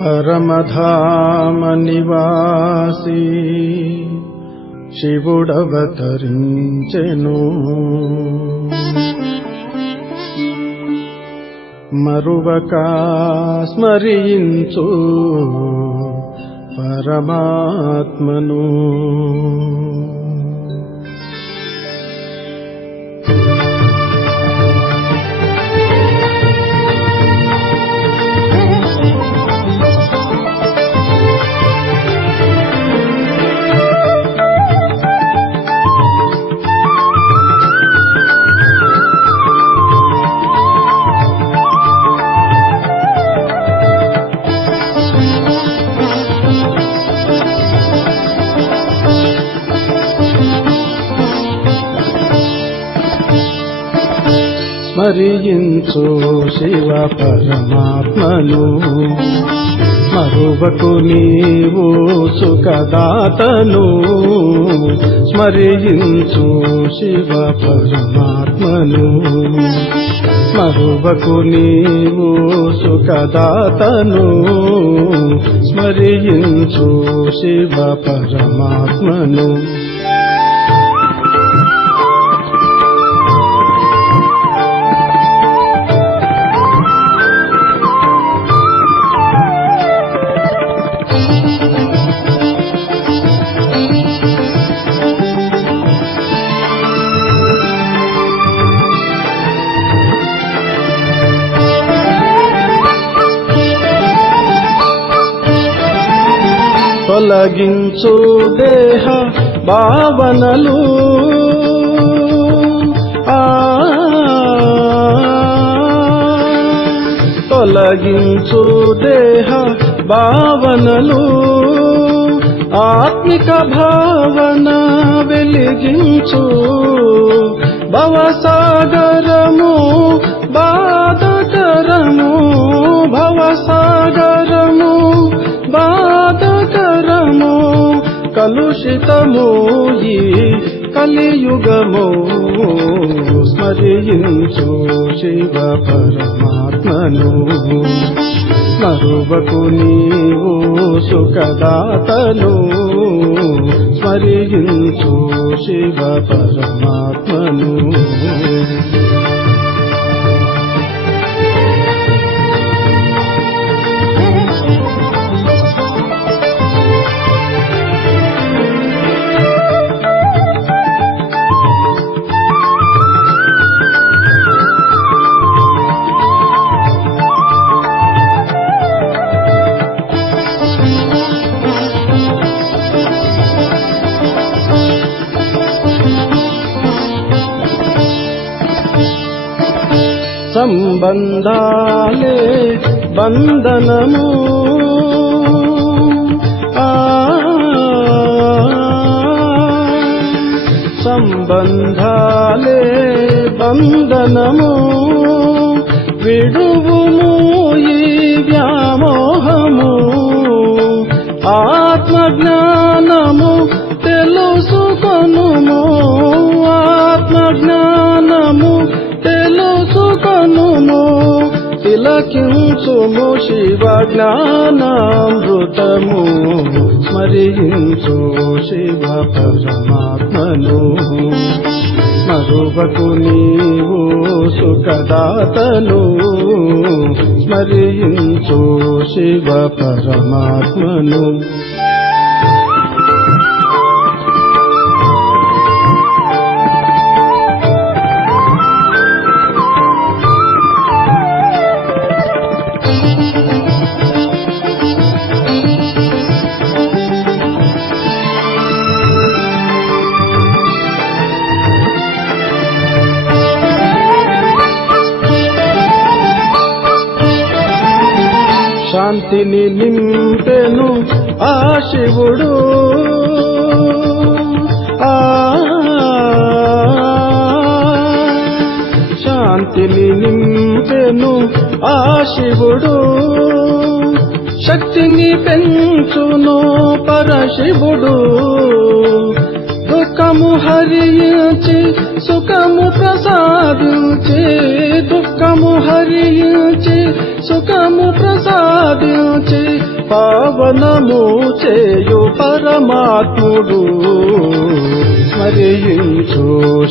పరమధామ నివాసి శివుడవతరించెను. మరువక స్మరించు పరమాత్మను. స్మరించు శివ పరమాత్మను. మరువకు నీవు సుఖదాతను. స్మరించు శివ పరమాత్మను. మరువకు నీవు సుఖదాతను. స్మరించు శివ పరమాత్మను. తొలగించు దేహ భావనలు. తొలగించు దేహ భావనలు. ఆత్మిక భావన వెలిగించు. భవసాగరము బాధకరము. భవసాగరము బాధకరము. కలుషితము ఈ కలియుగము. స్మరించు శివ పరమాత్మను. మరువకు నీవు సుఖదాతను. స్మరించు శివ పరమాత్మను. సంబంధాలే బంధనము. సంబంధాలే బంధనము. విడువుము ఈ వ్యామోహము. ఆత్మజ్ఞానము తెలుసుకొనుము. ఆత్మజ్ఞానము తెలుసుకొనుము. తిలకించుము శివ జ్ఞానామృతము. స్మరించు శివ పరమాత్మను. మరువకు నీవు సుఖదాతను. స్మరించు శివ పరమాత్మను. శాంతిని నింపెను ఆ శివుడు. శాంతిని నింపెను ఆ శివుడు. శక్తిని పెంచును పరశివుడు. దుఃఖము హరించి సుఖము ప్రసాదించి. దుఃఖము హరించి సుఖము ప్రసాదించి పావనము చేయు పరమాత్ముడు స్మరించు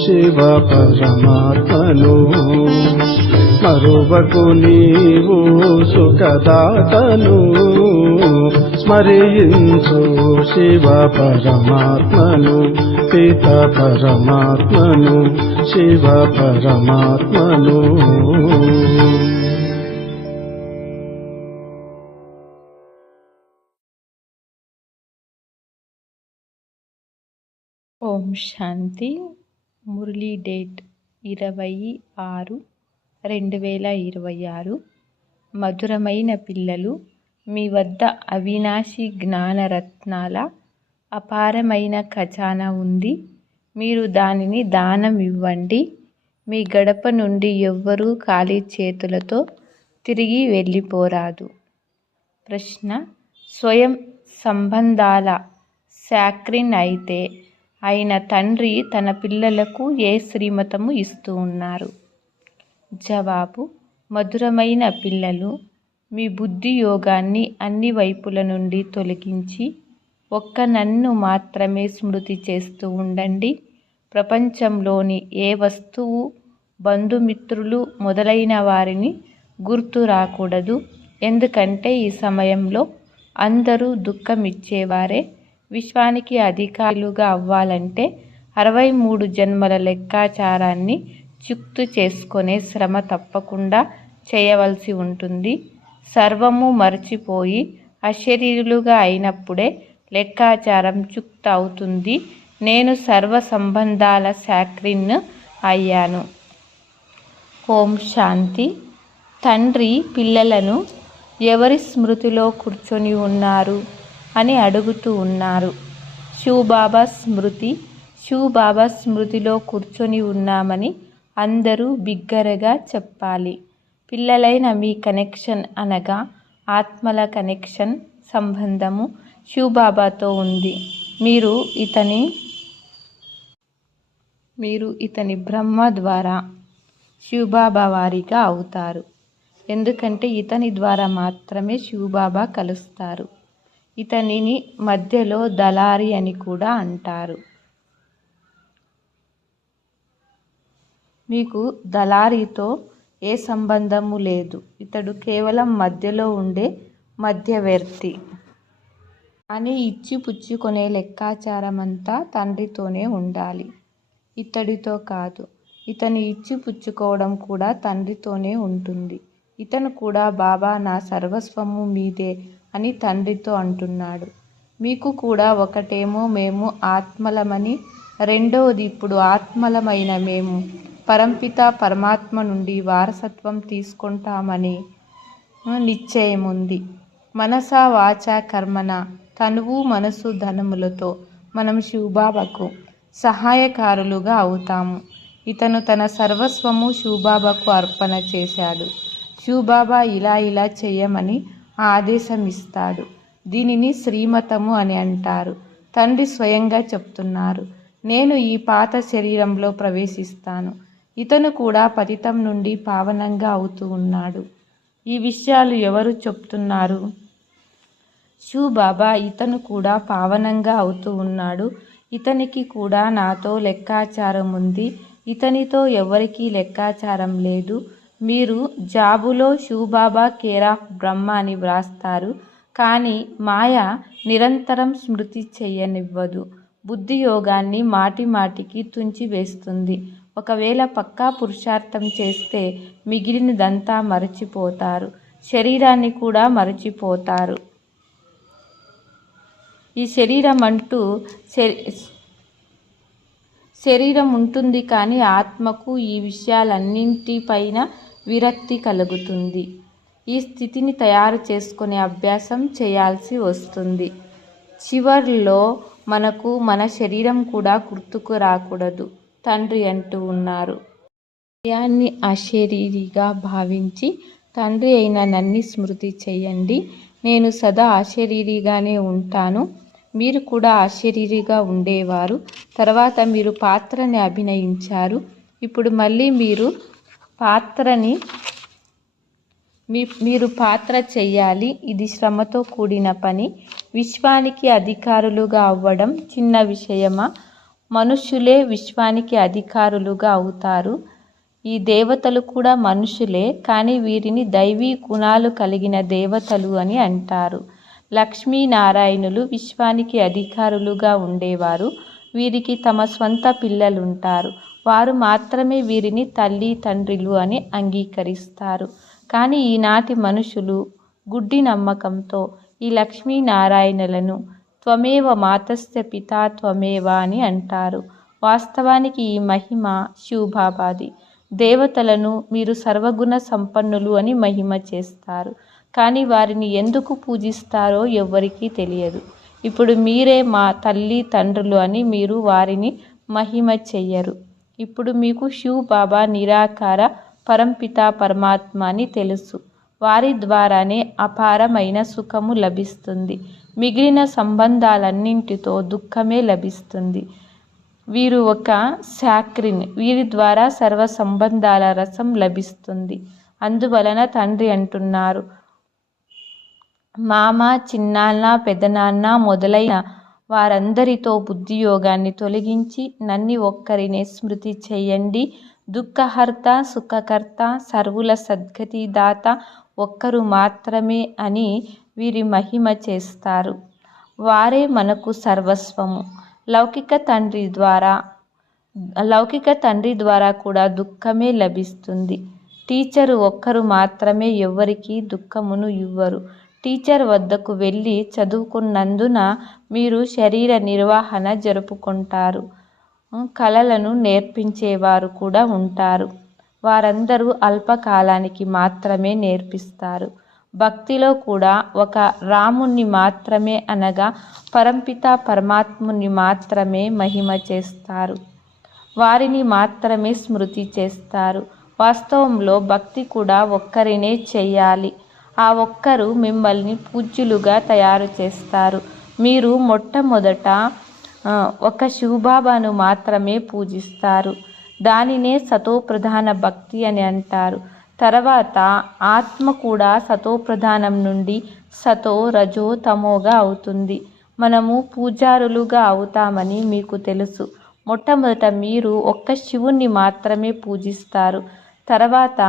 శివ పరమాత్మను మరువకు నీవు సుఖదాతను స్మరించు శివ పరమాత్మను పిత పరమాత్మను శివ పరమాత్మను. ఓం శాంతి. మురళీ డేట్ 26/6/2026. మధురమైన పిల్లలు, మీ వద్ద అవినాశి జ్ఞానరత్నాల అపారమైన ఖజానా ఉంది. మీరు దానిని దానం ఇవ్వండి. మీ గడప నుండి ఎవ్వరూ ఖాళీ చేతులతో తిరిగి వెళ్ళిపోరాదు. ప్రశ్న: స్వయం సంబంధాల సాక్రిన్ అయిన తండ్రి తన పిల్లలకు ఏ శ్రీమతము ఇస్తూ ఉన్నారు? జవాబు: మధురమైన పిల్లలు, మీ బుద్ధి యోగాన్ని అన్ని వైపుల నుండి తొలగించి ఒక్క నన్ను మాత్రమే స్మృతి చేస్తూ ఉండండి. ప్రపంచంలోని ఏ వస్తువు, బంధుమిత్రులు మొదలైన వారిని గుర్తు రాకూడదు. ఎందుకంటే ఈ సమయంలో అందరూ దుఃఖమిచ్చేవారే. విశ్వానికి అధికారులుగా అవ్వాలంటే 63 జన్మల లెక్కాచారాన్ని చుక్తు చేసుకునే శ్రమ తప్పకుండా చేయవలసి ఉంటుంది. సర్వము మర్చిపోయి అశరీరులుగా అయినప్పుడే లెక్కాచారం చుక్త అవుతుంది. నేను సర్వ సంబంధాల సాక్రిన్ అయ్యాను. ఓం శాంతి. తండ్రి పిల్లలను ఎవరి స్మృతిలో కూర్చొని ఉన్నారు అని అడుగుతూ ఉన్నారు. శివబాబా స్మృతి. శివబాబా స్మృతిలో కూర్చొని ఉన్నామని అందరూ బిగ్గరగా చెప్పాలి. పిల్లలైన మీ కనెక్షన్ అనగా ఆత్మల కనెక్షన్, సంబంధము శివబాబాతో ఉంది. మీరు ఇతని బ్రహ్మ ద్వారా శివబాబా వారిగా అవుతారు. ఎందుకంటే ఇతని ద్వారా మాత్రమే శివబాబా కలుస్తారు. ఇతనిని మధ్యలో దళారి అని కూడా అంటారు. మీకు దళారీతో ఏ సంబంధము లేదు. ఇతడు కేవలం మధ్యలో ఉండే మధ్యవర్తి. కానీ ఇచ్చి పుచ్చుకునే లెక్కాచారం అంతా తండ్రితోనే ఉండాలి, ఇతడితో కాదు. ఇతను ఇచ్చి పుచ్చుకోవడం కూడా తండ్రితోనే ఉంటుంది. ఇతను కూడా బాబా నా సర్వస్వము మీదే అని తండ్రితో అంటున్నాడు. మీకు కూడా ఒకటేమో మేము ఆత్మలమని, రెండవది ఇప్పుడు ఆత్మలమైన మేము పరంపిత పరమాత్మ నుండి వారసత్వం తీసుకుంటామని నిశ్చయముంది. మనస వాచ కర్మన, తనువు మనసు ధనములతో మనం శివబాబాకు సహాయకారులుగా అవుతాము. ఇతను తన సర్వస్వము శివబాబాకు అర్పణ చేశాడు. శివబాబా ఇలా చేయమని ఆదేశం ఇస్తాడు. దీనిని శ్రీమతము అని అంటారు. తండ్రి స్వయంగా చెప్తున్నారు, నేను ఈ పాత శరీరంలో ప్రవేశిస్తాను. ఇతను కూడా పతితం నుండి పావనంగా అవుతూ ఉన్నాడు. ఈ విషయాలు ఎవరు చెప్తున్నారు? శివబాబా. ఇతను కూడా పావనంగా అవుతూ ఉన్నాడు. ఇతనికి కూడా నాతో లెక్కాచారం ఉంది. ఇతనితో ఎవరికీ లెక్కాచారం లేదు. మీరు జాబులో శివబాబా కేర్ ఆఫ్ బ్రహ్మ అని వ్రాస్తారు. కానీ మాయ నిరంతరం స్మృతి చేయనివ్వదు. బుద్ధి యోగాన్ని మాటిమాటికి తుంచివేస్తుంది. ఒకవేళ పక్కా పురుషార్థం చేస్తే మిగిలినదంతా మరచిపోతారు. శరీరాన్ని కూడా మరచిపోతారు. ఈ శరీరం ఉంటుంది కానీ ఆత్మకు ఈ విషయాలన్నింటిపైన విరక్తి కలుగుతుంది. ఈ స్థితిని తయారు చేసుకునే అభ్యాసం చేయాల్సి వస్తుంది. చివర్లో మనకు మన శరీరం కూడా గుర్తుకు రాకూడదు. తండ్రి అంటూ ఉన్నారు, హృదయాన్ని అశరీరిగా భావించి తండ్రి అయిన నన్ను స్మృతి చేయండి. నేను సదా అశరీరిగానే ఉంటాను. మీరు కూడా అశరీరిగా ఉండేవారు. తర్వాత మీరు పాత్రని అభినయించారు. ఇప్పుడు మళ్ళీ మీరు పాత్రని మీరు పాత్ర చెయ్యాలి. ఇది శ్రమతో కూడిన పని. విశ్వానికి అధికారులుగా అవ్వడం చిన్న విషయమా? మనుష్యులే విశ్వానికి అధికారులుగా అవుతారు. ఈ దేవతలు కూడా మనుషులే, కానీ వీరిని దైవీ గుణాలు కలిగిన దేవతలు అని అంటారు. లక్ష్మీనారాయణులు విశ్వానికి అధికారులుగా ఉండేవారు. వీరికి తమ స్వంత పిల్లలుంటారు. వారు మాత్రమే వీరిని తల్లి తండ్రులు అని అంగీకరిస్తారు. కానీ ఈనాటి మనుషులు గుడ్డి నమ్మకంతో ఈ లక్ష్మీనారాయణులను త్వమేవ మాతస్య పితా త్వమేవ అని అంటారు. వాస్తవానికి ఈ మహిమ శివబాబాది. దేవతలను మీరు సర్వగుణ సంపన్నులు అని మహిమ చేస్తారు. కానీ వారిని ఎందుకు పూజిస్తారో ఎవ్వరికీ తెలియదు. ఇప్పుడు మీరే మా తల్లి తండ్రులు అని మీరు వారిని మహిమ చెయ్యరు. ఇప్పుడు మీకు శివ్ బాబా నిరాకార పరంపిత పరమాత్మ అని తెలుసు. వారి ద్వారానే అపారమైన సుఖము లభిస్తుంది. మిగిలిన సంబంధాలన్నింటితో దుఃఖమే లభిస్తుంది. వీరు ఒక శాక్రిన్. వీరి ద్వారా సర్వ సంబంధాల రసం లభిస్తుంది. అందువలన తండ్రి అంటున్నారు, మామ, చిన్నాన్న, పెదనాన్న మొదలైన వారందరితో బుద్ధియోగాన్ని తొలగించి నన్ను ఒక్కరినే స్మృతి చేయండి. దుఃఖహర్త, సుఖకర్త, సర్వుల సద్గతి దాత ఒక్కరు మాత్రమే అని వీరి మహిమ చేస్తారు. వారే మనకు సర్వస్వము. లౌకిక తండ్రి ద్వారా కూడా దుఃఖమే లభిస్తుంది. టీచరు ఒక్కరు మాత్రమే ఎవ్వరికీ దుఃఖమును ఇవ్వరు. టీచర్ వద్దకు వెళ్ళి చదువుకున్నందున మీరు శరీర నిర్వహణ జరుపుకుంటారు. కళలను నేర్పించేవారు కూడా ఉంటారు. వారందరూ అల్పకాలానికి మాత్రమే నేర్పిస్తారు. భక్తిలో కూడా ఒక రాముణ్ణి మాత్రమే అనగా పరంపిత పరమాత్ముని మాత్రమే మహిమ చేస్తారు. వారిని మాత్రమే స్మృతి చేస్తారు. వాస్తవంలో భక్తి కూడా ఒక్కరినే చెయ్యాలి. ఆ ఒక్కరు మిమ్మల్ని పూజ్యులుగా తయారు చేస్తారు. మీరు మొట్టమొదట ఒక శివబాబాను మాత్రమే పూజిస్తారు. దానినే సతోప్రధాన భక్తి అని అంటారు. తర్వాత ఆత్మ కూడా సతోప్రధానం నుండి సతో రజో తమోగా అవుతుంది. మనము పూజారులుగా అవుతామని మీకు తెలుసు. మొట్టమొదట మీరు ఒక్క శివుణ్ణి మాత్రమే పూజిస్తారు. తర్వాత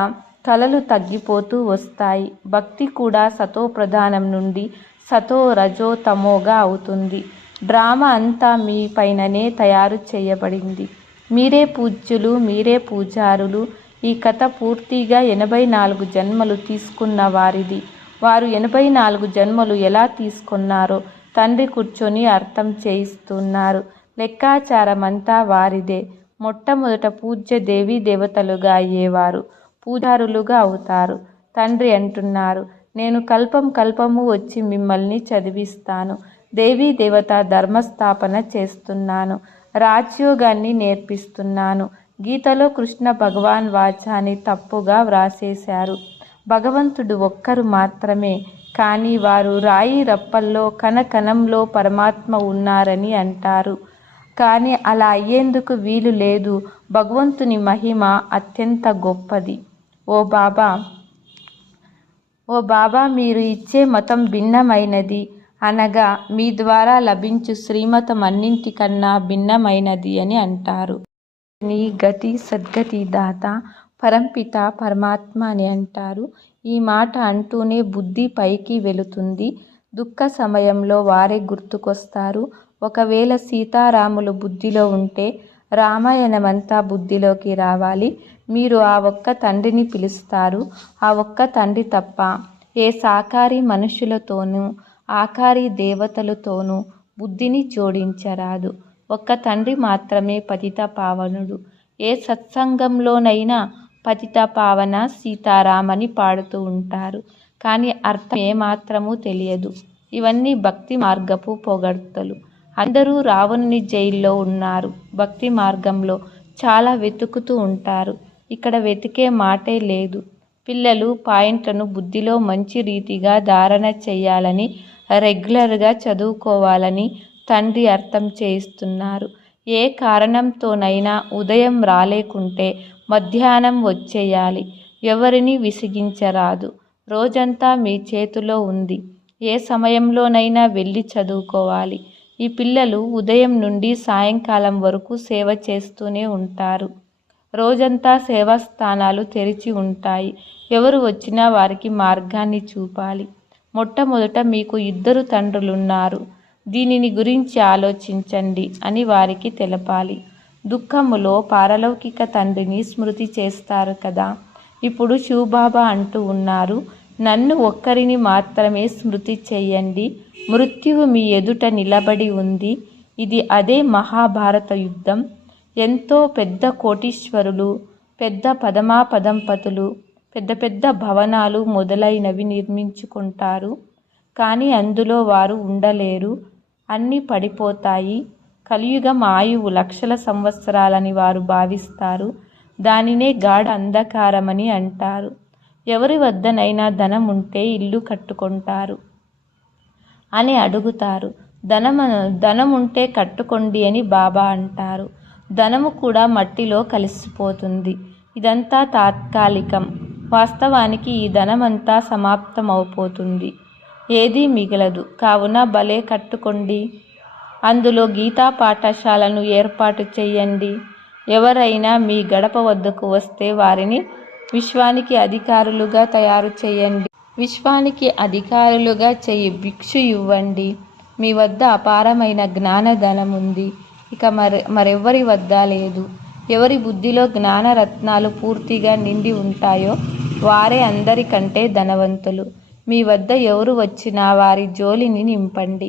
కళలు తగ్గిపోతూ వస్తాయి. భక్తి కూడా సతోప్రధానం నుండి సతో రజో తమోగా అవుతుంది. డ్రామా అంతా మీ పైననే తయారు చేయబడింది. మీరే పూజ్యులు, మీరే పూజారులు. ఈ కథ పూర్తిగా 84 జన్మలు తీసుకున్న వారిది. వారు 84 జన్మలు ఎలా తీసుకున్నారో తండ్రి కూర్చొని అర్థం చేయిస్తున్నారు. లెక్కాచారం అంతా వారిదే. మొట్టమొదట పూజ్య దేవీ దేవతలుగా అయ్యేవారు పూజారులుగా అవుతారు. తండ్రి అంటున్నారు, నేను కల్పము వచ్చి మిమ్మల్ని చదివిస్తాను. దేవీ దేవత ధర్మస్థాపన చేస్తున్నాను. రాజ్యోగాన్ని నేర్పిస్తున్నాను. గీతలో కృష్ణ భగవాన్ వాచాని తప్పుగా వ్రాసేశారు. భగవంతుడు ఒక్కరు మాత్రమే, కానీ వారు రాయి రప్పల్లో కణకణంలో పరమాత్మ ఉన్నారని అంటారు. కానీ అలా అయ్యేందుకు వీలు లేదు. భగవంతుని మహిమ అత్యంత గొప్పది. ఓ బాబా, మీరు ఇచ్చే మతం భిన్నమైనది, అనగా మీ ద్వారా లభించు శ్రీమతం అన్నింటికన్నా భిన్నమైనది అని అంటారు. నీ గతి సద్గతి దాత పరంపిత పరమాత్మ అని అంటారు. ఈ మాట అంటూనే బుద్ధి పైకి వెళుతుంది. దుఃఖ సమయంలో వారే గుర్తుకొస్తారు. ఒకవేళ సీతారాములు బుద్ధిలో ఉంటే రామాయణమంతా బుద్ధిలోకి రావాలి. మీరు ఆ ఒక్క తండ్రిని పిలుస్తారు. ఆ ఒక్క తండ్రి తప్ప ఏ సాకారి మనుషులతోనూ ఆకారి దేవతలతోనూ బుద్ధిని జోడించరాదు. ఒక్క తండ్రి మాత్రమే పతిత పావనుడు. ఏ సత్సంగంలోనైనా పతిత పావన సీతారామని పాడుతూ ఉంటారు. కానీ అర్థం ఏమాత్రమూ తెలియదు. ఇవన్నీ భక్తి మార్గపు పొగడ్తలు. అందరూ రావణుని జైల్లో ఉన్నారు. భక్తి మార్గంలో చాలా వెతుకుతూ ఉంటారు. ఇక్కడ వెతికే మాటే లేదు. పిల్లలు పాయింట్లను బుద్ధిలో మంచి రీతిగా ధారణ చేయాలని, రెగ్యులర్గా చదువుకోవాలని తండ్రి అర్థం చేయిస్తున్నారు. ఏ కారణంతోనైనా ఉదయం రాలేకుంటే మధ్యాహ్నం వచ్చేయాలి. ఎవరిని విసిగించరాదు. రోజంతా మీ చేతిలో ఉంది. ఏ సమయంలోనైనా వెళ్ళి చదువుకోవాలి. ఈ పిల్లలు ఉదయం నుండి సాయంకాలం వరకు సేవ చేస్తూనే ఉంటారు. రోజంతా సేవా స్థానాలు తెరిచి ఉంటాయి. ఎవరు వచ్చినా వారికి మార్గాన్ని చూపాలి. మొట్టమొదట మీకు 2 తండ్రులున్నారు. దీనిని గురించి ఆలోచించండి అని వారికి తెలపాలి. దుఃఖములో పారలౌకిక తండ్రిని స్మృతి చేస్తారు కదా. ఇప్పుడు శివబాబా అంటూ ఉన్నారు, నన్ను ఒక్కరిని మాత్రమే స్మృతి చేయండి. మృత్యువు మీ ఎదుట నిలబడి ఉంది. ఇది అదే మహాభారత యుద్ధం. ఎంతో పెద్ద కోటీశ్వరులు, పెద్ద పదమాపదంపతులు, పెద్ద పెద్ద భవనాలు మొదలైనవి నిర్మించుకుంటారు. కానీ అందులో వారు ఉండలేరు. అన్నీ పడిపోతాయి. కలియుగం ఆయువు లక్షల సంవత్సరాలని వారు భావిస్తారు. దానినే గాఢ అంధకారమని అంటారు. ఎవరి వద్దనైనా ధనం ఉంటే ఇల్లు కట్టుకుంటారు అని అడుగుతారు. ధనం ఉంటే కట్టుకోండి అని బాబా అంటారు. ధనము కూడా మట్టిలో కలిసిపోతుంది. ఇదంతా తాత్కాలికం. వాస్తవానికి ఈ ధనమంతా సమాప్తమవుపోతుంది. ఏదీ మిగలదు. కావున భలే కట్టుకోండి. అందులో గీతా పాఠశాలను ఏర్పాటు చేయండి. ఎవరైనా మీ గడప వద్దకు వస్తే వారిని విశ్వానికి అధికారులుగా తయారు చేయండి. విశ్వానికి అధికారులుగా చేయి భిక్షు ఇవ్వండి. మీ వద్ద అపారమైన జ్ఞానధనం ఉంది. ఇక మరెవ్వరి వద్ద లేదు. ఎవరి బుద్ధిలో జ్ఞానరత్నాలు పూర్తిగా నిండి ఉంటాయో వారే అందరికంటే ధనవంతులు. మీ వద్ద ఎవరు వచ్చినా వారి జోలిని నింపండి.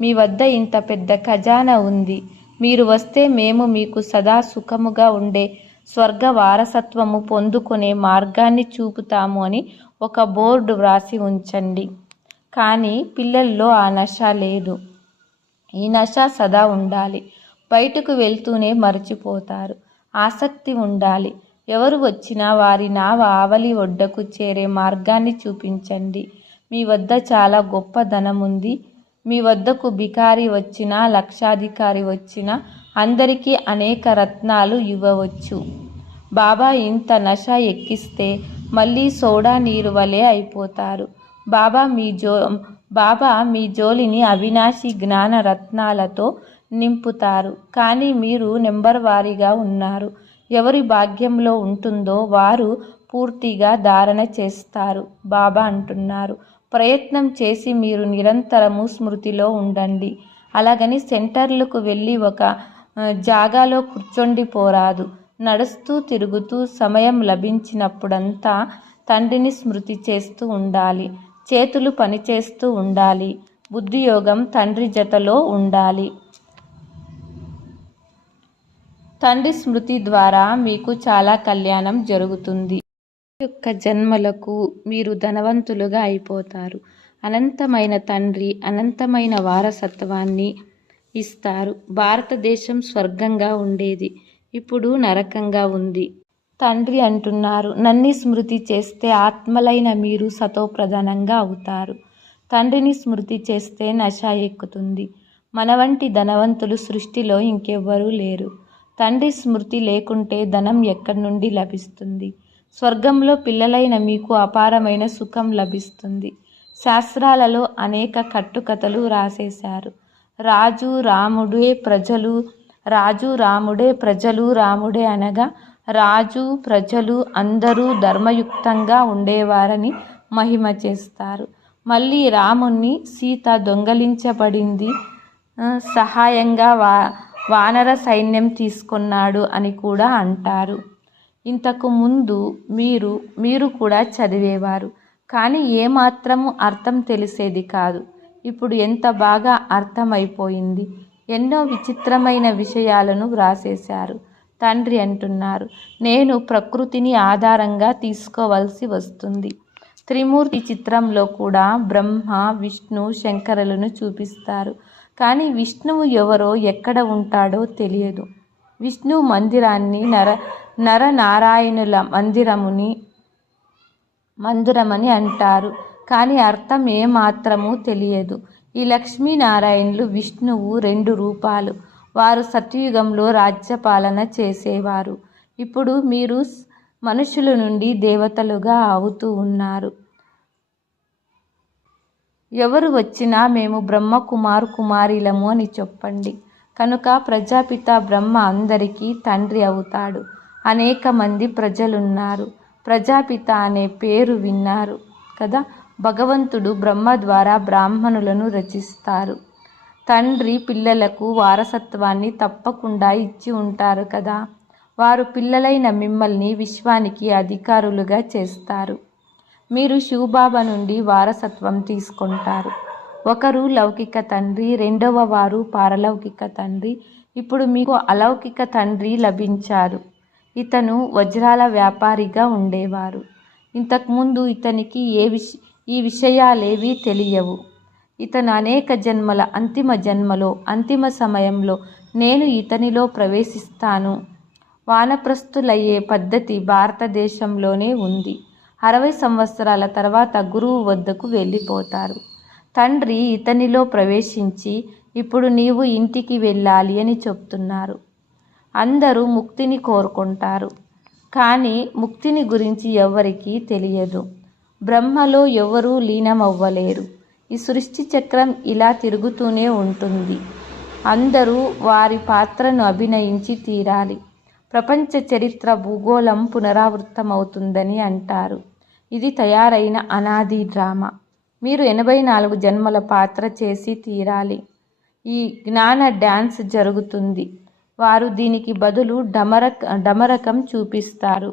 మీ వద్ద ఇంత పెద్ద ఖజానా ఉంది. మీరు వస్తే మేము మీకు సదా సుఖముగా ఉండే స్వర్గ వారసత్వము పొందుకునే మార్గాన్ని చూపుతాము అని ఒక బోర్డు వ్రాసి ఉంచండి. కానీ పిల్లల్లో ఆ నష లేదు. ఈ నష సదా ఉండాలి. బయటకు వెళ్తూనే మర్చిపోతారు. ఆసక్తి ఉండాలి. ఎవరు వచ్చినా వారి నావ ఆవలి ఒడ్డకు చేరే మార్గాన్ని చూపించండి. మీ వద్ద చాలా గొప్ప ధనం ఉంది. మీ వద్దకు బికారి వచ్చినా లక్షాధికారి వచ్చినా అందరికీ అనేక రత్నాలు ఇవ్వవచ్చు. బాబా ఇంత నష ఎక్కిస్తే మళ్ళీ సోడా నీరు వలె అయిపోతారు. బాబా మీ జోలిని అవినాశి జ్ఞాన రత్నాలతో నింపుతారు. కానీ మీరు నెంబర్ వారీగా ఉన్నారు. ఎవరి భాగ్యంలో ఉంటుందో వారు పూర్తిగా ధారణ చేస్తారు. బాబా అంటున్నారు, ప్రయత్నం చేసి మీరు నిరంతరము స్మృతిలో ఉండండి. అలాగని సెంటర్లకు వెళ్ళి ఒక జాగాలో కూర్చొండిపోరాదు. నడుస్తూ తిరుగుతూ సమయం లభించినప్పుడంతా తండ్రిని స్మృతి చేస్తూ ఉండాలి. చేతులు పనిచేస్తూ ఉండాలి. బుద్ధియోగం తండ్రి జతలో ఉండాలి. తండ్రి స్మృతి ద్వారా మీకు చాలా కళ్యాణం జరుగుతుంది. యొక్క జన్మలకు మీరు ధనవంతులుగా అయిపోతారు. అనంతమైన తండ్రి అనంతమైన వారసత్వాన్ని ఇస్తారు. భారతదేశం స్వర్గంగా ఉండేది, ఇప్పుడు నరకంగా ఉంది. తండ్రి అంటున్నారు, నన్ను స్మృతి చేస్తే ఆత్మలైన మీరు సతోప్రధానంగా అవుతారు. తండ్రిని స్మృతి చేస్తే నష ఎక్కుతుంది. మన వంటి ధనవంతులు సృష్టిలో ఇంకెవ్వరూ లేరు. తండ్రి స్మృతి లేకుంటే ధనం ఎక్కడి నుండి లభిస్తుంది? స్వర్గంలో పిల్లలైన మీకు అపారమైన సుఖం లభిస్తుంది. శాస్త్రాలలో అనేక కట్టుకథలు రాసేశారు. రాజు రాముడే ప్రజలు రాముడే అనగా రాజు ప్రజలు అందరూ ధర్మయుక్తంగా ఉండేవారని మహిమ చేస్తారు. మళ్ళీ రాముణ్ణి సీత దొంగలించబడింది, సహాయంగా వానర సైన్యం తీసుకున్నాడు అని కూడా అంటారు. ఇంతకు ముందు మీరు కూడా చదివేవారు, కానీ ఏమాత్రము అర్థం తెలిసేది కాదు. ఇప్పుడు ఎంత బాగా అర్థమైపోయింది. ఎన్నో విచిత్రమైన విషయాలను వ్రాసేశారు. తండ్రి అంటున్నారు, నేను ప్రకృతిని ఆధారంగా తీసుకోవలసి వస్తుంది. త్రిమూర్తి చిత్రంలో కూడా బ్రహ్మ విష్ణు శంకరులను చూపిస్తారు. కానీ విష్ణువు ఎవరో ఎక్కడ ఉంటాడో తెలియదు. విష్ణు మందిరాన్ని నరనారాయణుల మందిరమని అంటారు. కానీ అర్థం ఏమాత్రమూ తెలియదు. ఈ లక్ష్మీనారాయణులు విష్ణువు 2 రూపాలు. వారు సత్యయుగంలో రాజ్యపాలన చేసేవారు. ఇప్పుడు మీరు మనుషుల నుండి దేవతలుగా అవుతూ ఉన్నారు. ఎవరు వచ్చినా మేము బ్రహ్మ కుమారీలము అని చెప్పండి. కనుక ప్రజాపిత బ్రహ్మ అందరికీ తండ్రి అవుతాడు. అనేక మంది ప్రజలున్నారు. ప్రజాపిత అనే పేరు విన్నారు కదా. భగవంతుడు బ్రహ్మ ద్వారా బ్రాహ్మణులను రచిస్తారు. తండ్రి పిల్లలకు వారసత్వాన్ని తప్పకుండా ఇచ్చి ఉంటారు కదా. వారు పిల్లలైన మిమ్మల్ని విశ్వానికి అధికారులుగా చేస్తారు. మీరు శివబాబా నుండి వారసత్వం తీసుకుంటారు. ఒకరు లౌకిక తండ్రి, రెండవ వారు పారలౌకిక తండ్రి. ఇప్పుడు మీకు అలౌకిక తండ్రి లభించారు. ఇతను వజ్రాల వ్యాపారిగా ఉండేవారు. ఇంతకుముందు ఇతనికి ఈ విషయాలేవీ తెలియవు. ఇతను అనేక జన్మల అంతిమ జన్మలో అంతిమ సమయంలో నేను ఇతనిలో ప్రవేశిస్తాను. వానప్రస్థులయ్యే పద్ధతి భారతదేశంలోనే ఉంది. 60 సంవత్సరాల తర్వాత గురువు వద్దకు వెళ్ళిపోతారు. తండ్రి ఇతనిలో ప్రవేశించి ఇప్పుడు నీవు ఇంటికి వెళ్ళాలి అని చెప్తున్నారు. అందరూ ముక్తిని కోరుకుంటారు, కానీ ముక్తిని గురించి ఎవరికీ తెలియదు. బ్రహ్మలో ఎవరూ లీనమవ్వలేరు. ఈ సృష్టి చక్రం ఇలా తిరుగుతూనే ఉంటుంది. అందరూ వారి పాత్రను అభినయించి తీరాలి. ప్రపంచ చరిత్ర భూగోళం పునరావృతమవుతుందని అంటారు. ఇది తయారైన అనాది డ్రామా. మీరు 84 జన్మల పాత్ర చేసి తీరాలి. ఈ జ్ఞాన డ్యాన్స్ జరుగుతుంది. వారు దీనికి బదులు డమరకం చూపిస్తారు.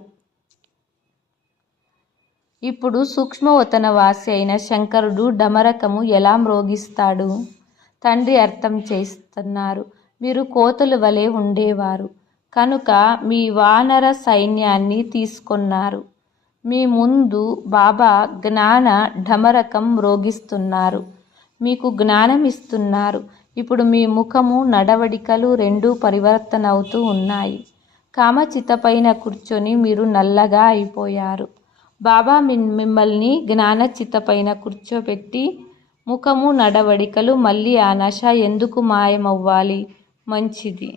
ఇప్పుడు సూక్ష్మవతన వాసి అయిన శంకరుడు డమరకము ఎలా మ్రోగిస్తాడు? తండ్రి అర్థం చేస్తున్నారు. మీరు కోతుల వలె ఉండేవారు కనుక మీ వానర సైన్యాన్ని తీసుకున్నారు. మీ ముందు బాబా జ్ఞాన ఢమరకం మ్రోగిస్తున్నారు. మీకు జ్ఞానం ఇస్తున్నారు. ఇప్పుడు మీ ముఖము నడవడికలు రెండూ పరివర్తన అవుతూ ఉన్నాయి. కామచితపైన కూర్చొని మీరు నల్లగా అయిపోయారు. బాబా మిమ్మల్ని జ్ఞానచితపైన కూర్చోబెట్టి ముఖము నడవడికలు మళ్ళీ ఆ నశ ఎందుకు మాయమవ్వాలి? మంచిది.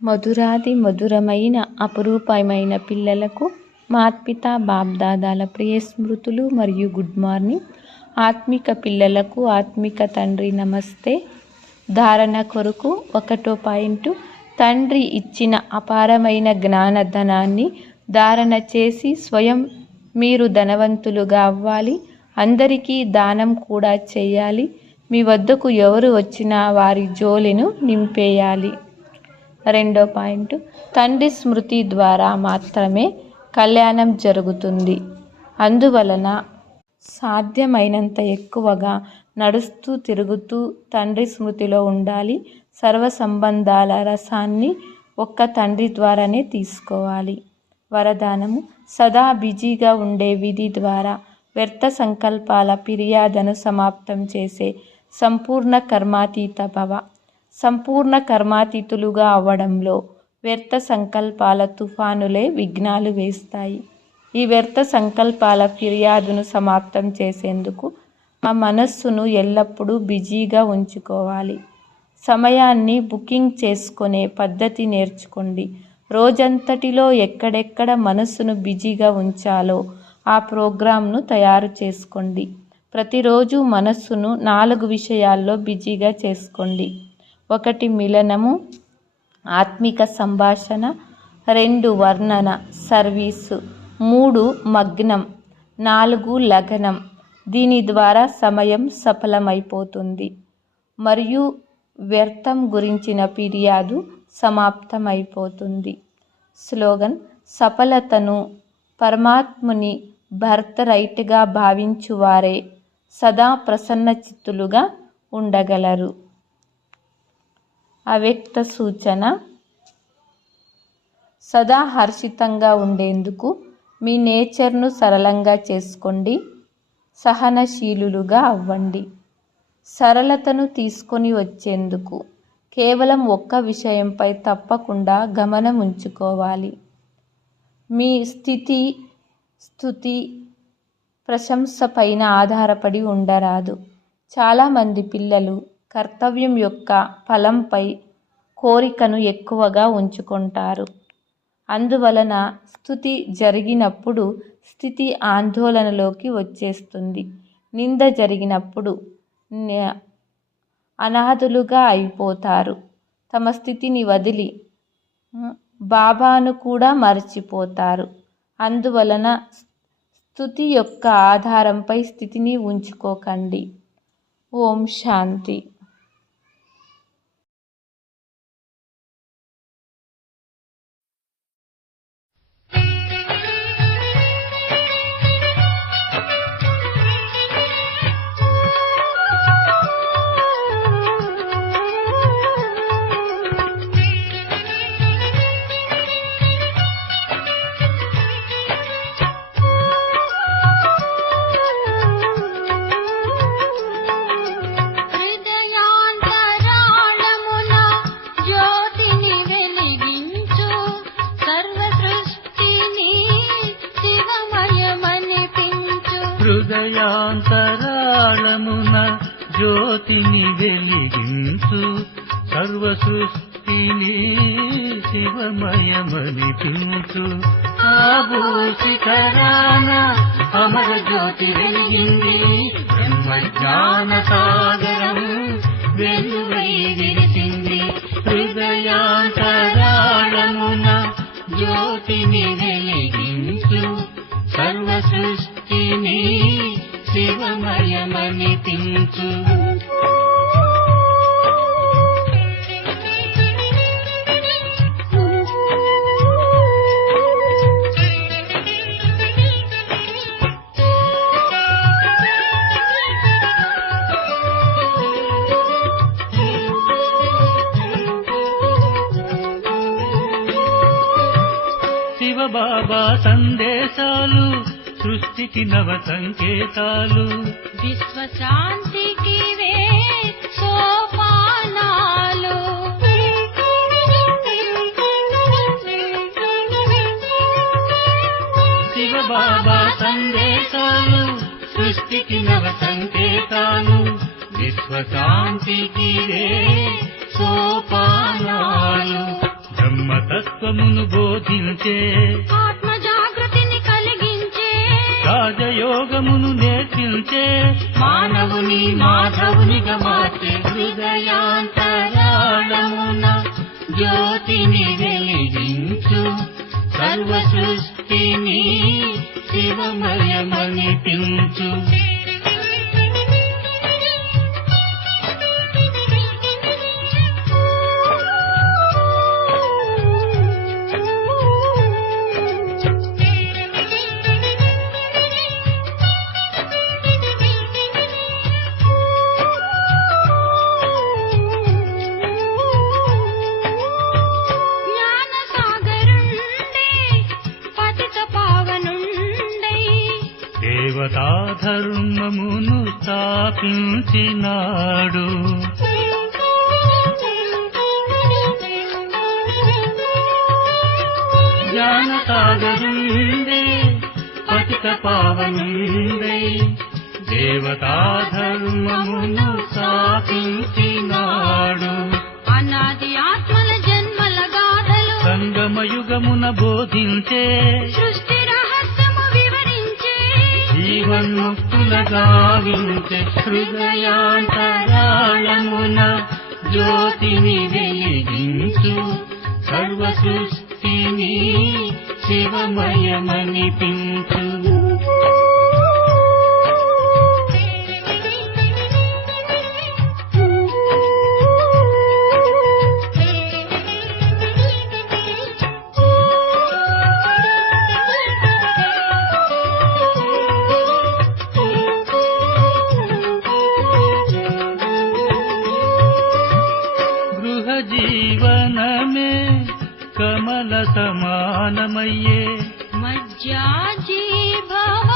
మధురాది మధురమైన అపురూపమైన పిల్లలకు మాత్పిత బాబ్దాదాల ప్రియ స్మృతులు మరియు గుడ్ మార్నింగ్. ఆత్మిక పిల్లలకు ఆత్మిక తండ్రి నమస్తే. ధారణ కొరకు 1వ పాయింట్. తండ్రి ఇచ్చిన అపారమైన జ్ఞానధనాన్ని ధారణ చేసి స్వయం మీరు ధనవంతులుగా అవ్వాలి. అందరికీ దానం కూడా చేయాలి. మీ వద్దకు ఎవరు వచ్చినా వారి జోలెను నింపేయాలి. 2వ పాయింట్. తండ్రి స్మృతి ద్వారా మాత్రమే కళ్యాణం జరుగుతుంది. అందువలన సాధ్యమైనంత ఎక్కువగా నడుస్తూ తిరుగుతూ తండ్రి స్మృతిలో ఉండాలి. సర్వ సంబంధాల రసాన్ని ఒక్క తండ్రి ద్వారానే తీసుకోవాలి. వరదానము. సదా బిజీగా ఉండే విధి ద్వారా వ్యర్థ సంకల్పాల ఫిర్యాదును సమాప్తం చేసే సంపూర్ణ కర్మాతీత భవ. సంపూర్ణ కర్మాతీతులుగా అవ్వడంలో వ్యర్థ సంకల్పాల తుఫానులే విఘ్నాలు వేస్తాయి. ఈ వ్యర్థ సంకల్పాల ఫిర్యాదును సమాప్తం చేసేందుకు మా మనస్సును ఎల్లప్పుడూ బిజీగా ఉంచుకోవాలి. సమయాన్ని బుకింగ్ చేసుకునే పద్ధతి నేర్చుకోండి. రోజంతటిలో ఎక్కడెక్కడ మనస్సును బిజీగా ఉంచాలో ఆ ప్రోగ్రాంను తయారు చేసుకోండి. ప్రతిరోజు మనస్సును 4 విషయాల్లో బిజీగా చేసుకోండి. 1 మిలనము, ఆత్మిక సంభాషణ. 2 వర్ణన సర్వీసు. 3 మగ్నం. 4 లగ్నం. దీని ద్వారా సమయం సఫలమైపోతుంది మరియు వ్యర్థం గురించిన ఫిర్యాదు సమాప్తమైపోతుంది. స్లోగన్. సఫలతను పరమాత్ముని బర్త్-రైట్గా భావించువారే సదా ప్రసన్నచిత్తులుగా ఉండగలరు. అవ్యక్త సూచన. సదా హర్షితంగా ఉండేందుకు మీ నేచర్ను సరళంగా చేసుకోండి. సహనశీలులుగా అవ్వండి. సరళతను తీసుకొని వచ్చేందుకు కేవలం ఒక్క విషయంపై తప్పకుండా గమనం ఉంచుకోవాలి. మీ స్థితి, స్తుతి, ప్రశంస పైన ఆధారపడి ఉండరాదు. చాలామంది పిల్లలు కర్తవ్యం యొక్క ఫలంపై కోరికను ఎక్కువగా ఉంచుకుంటారు. అందువలన స్తుతి జరిగినప్పుడు స్థితి ఆందోళనలోకి వచ్చేస్తుంది. నింద జరిగినప్పుడు అనాథులుగా అయిపోతారు. తమ స్థితిని వదిలి బాబాను కూడా మర్చిపోతారు. అందువలన స్తుతి యొక్క ఆధారంపై స్థితిని ఉంచుకోకండి. ఓం శాంతి. హృదయాంతరాళమున జ్యోతిని వెలిగించు, సర్వ సృష్టిని శివమయమనిపించు. ఆబూ శిఖరాన అమర జ్యోతి వెలిగింది, బ్రహ్మజ్ఞాన సాగరం వెలువై విరిసింది. హృదయాంతరాళమున జ్యోతిని వెలిగించు, సర్వ సృష్టిని శివమయమనిపించు. శివబాబా సందేశాలు సృష్టికి నవ సంకేతాలు, విశ్వశాంతికి వే సోపానాలు. శివబాబా సందేశాలు సృష్టికి నవ సంకేతాలు, విశ్వశాంతికి వే సోపానాలు. బ్రహ్మతత్వమును బోధించే, ఆత్మ జాగృతిని కలిగించే, రాజయోగమును నేర్పించే, మానవుని మాధవునిగా మార్చే. హృదయాంతరాళమున జ్యోతిని వెలిగించు, సర్వ సృష్టిని శివమయమనిపించు. దేవతా ధర్మమును స్థాపించినాడు, జ్ఞానసాగరుండే పతిత పావనుండై. దేవతా ధర్మమును స్థాపించినాడు, అనాది ఆత్మల జన్మల గాథలు సంగమయుగమున బోధించే, సృష్టి రహస్యము వివరించే, జీవన్ముక్తుల గావించే. హృదయాంతరాళమున జ్యోతిని వెలిగించు, సర్వ సృష్టిని శివమయమనిపించు. జీవనమే కమల సమానమయ్యే, మజ్జాజీభవ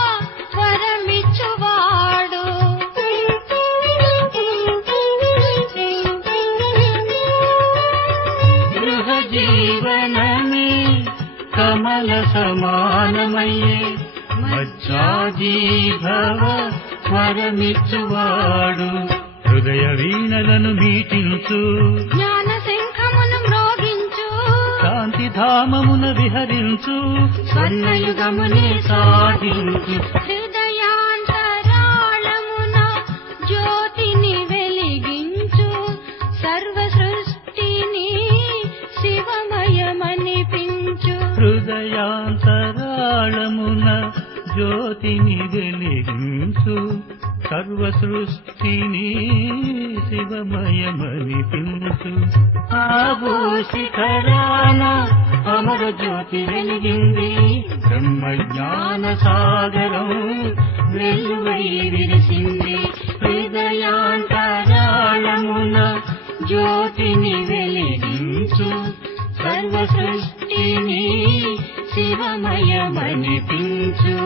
వరమిచ్చువాడు. గృహ జీవనమే కమల సమానమయ్యే, మజ్జాజీభవ వరమిచ్చువాడు. హృదయ వీణలను మీటించు, జ్ఞాన శంఖమును మ్రోగించు, శాంతి ధామమున విహరించు, స్వర్ణయుగమునే సాధించు. హృదయాంతరాళము హృదయాంతరాళమున జ్యోతిని వెలిగించు సర్వ సృష్టిని శివమయమనిపించు. ఆబో శిఖరాన అమర జ్యోతి వెలిగింది, బ్రహ్మజ్ఞాన సాగరం వెలువై విరిసింది. హృదయాంతరాళమున జ్యోతిని వెలిగించు సర్వ సృష్టిని శివమయమనిపించు.